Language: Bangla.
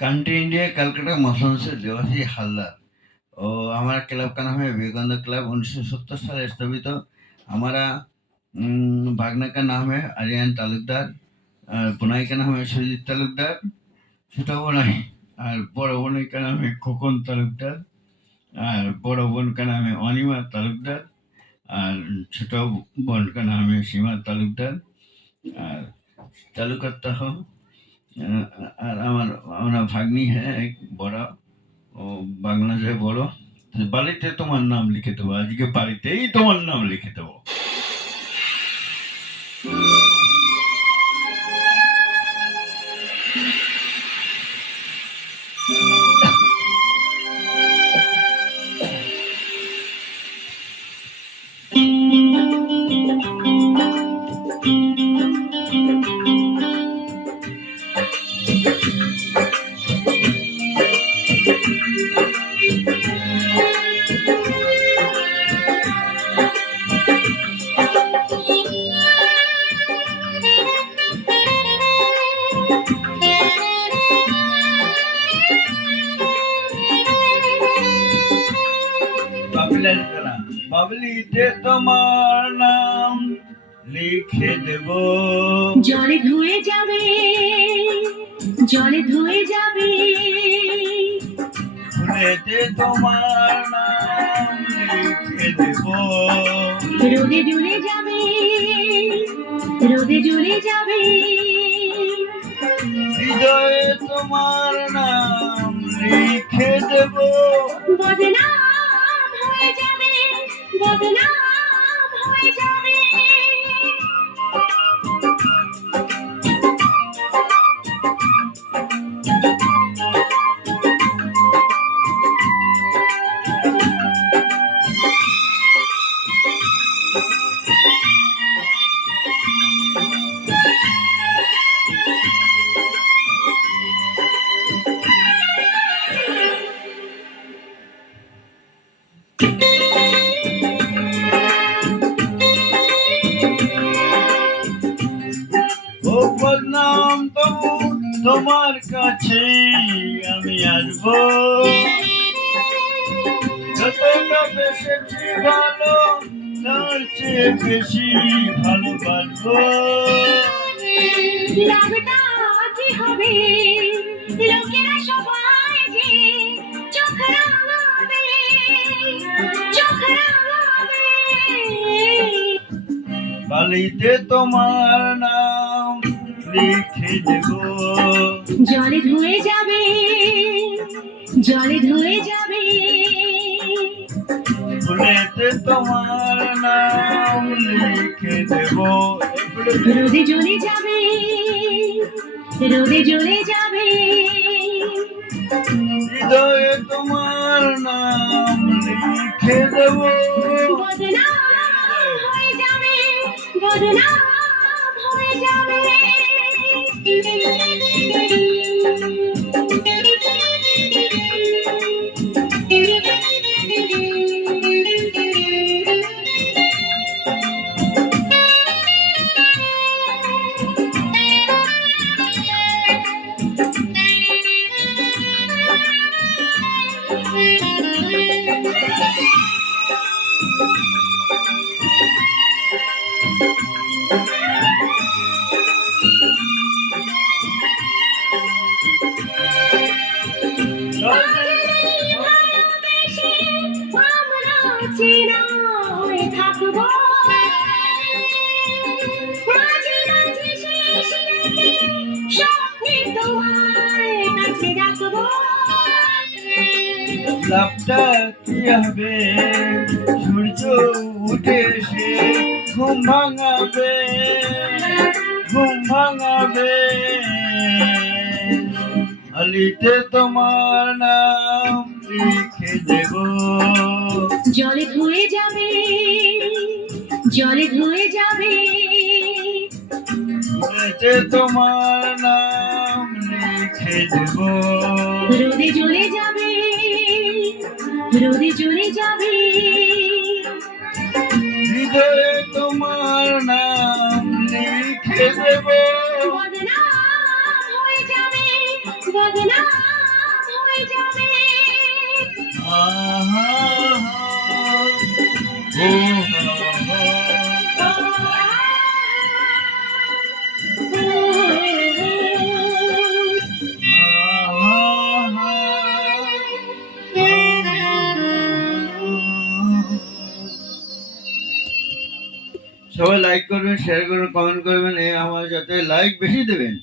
कंट्री इंडिया कलकत्ता मसलन से देवासी हालदार और हमारा क्लब का नाम है विवेकानंद क्लब 1970 साल स्थापित। हमारा भागना का नाम है आर्यन तालुकदार, पुनाई का नाम है सुजीत तालुकदार, छोटा बुनाई और बड़ बुनाई का नाम है खोकन तालुकदार और बड़ बोन का नाम है अनिमा तालुकदार और छोटा बोन का नाम है सीमा तालुकदार और तालुकत्ता हो। আর আমার ভাগ্নি হ্যাঁ এক বড় ও বাংলা যে বলো বাড়িতে তোমার নাম লিখে দেবো, আজকে বাড়িতেই তোমার নাম লিখে দেবো। বাবলিতে তোমার নাম লিখে দেব, জলে ধুয়ে যাবে, জলে ধুয়ে যাবে, ফুলেতে তোমার নাম লিখে দেব, রোদে জ্বলে যাবে, রোদে জ্বলে যাবে, হৃদয়ে তোমার নাম লিখে দেব, বদনাম হয়ে যাবে, বদনাম হয়ে যাবে। ও বদনাম তবু তোমার কাছে আমি আসবো, যতটা বেসেছি ভালো তার চেয়ে বেশি ভালোবাসবো। লাভটা কি হবে, লোকেরা সবাই যে চোখ রাঙাবে, চোখ রাঙাবে, বালিতে তোমার নাম লিখে দেব, জলে ধুয়ে যাবে, জলে ধুয়ে যাবে, ফুলেতে তোমার নাম লিখে দেব, রোদে জ্বলে যাবে, রোদে জ্বলে যাবে, হৃদয়ে তোমার নাম লিখে দেব, বদনাম হয়ে যাবে, বদনাম হয়ে যাবে। ভালোবেসে আমরা চেনা হয়ে থাকবো, মাঝে মাঝে শেষ রাতে স্বপ্নে তোমায় কাছে রাখবো। লাভটা কি হবে, সূর্য উঠে এসে ঘুম ভাঙাবে, ঘুম ভাঙাবে, আলিতে তোমার নাম লিখে দেব, জলে ধুয়ে যাবে, জলে ধুয়ে যাবে, ফুলেতে তোমার নাম লিখে দেব, রোদে জ্বলে যাবে, রোদে জ্বলে যাবে, হৃদয়ে তোমার নাম লিখে দেব, বদনাম হয়ে যাবে, বদনাম বদনাম হয়ে যাবে। আহা, ও সবাই লাইক করবেন, শেয়ার করবেন, কমেন্ট করবেন, এই আমার যাতে লাইক বেশি দেবেন।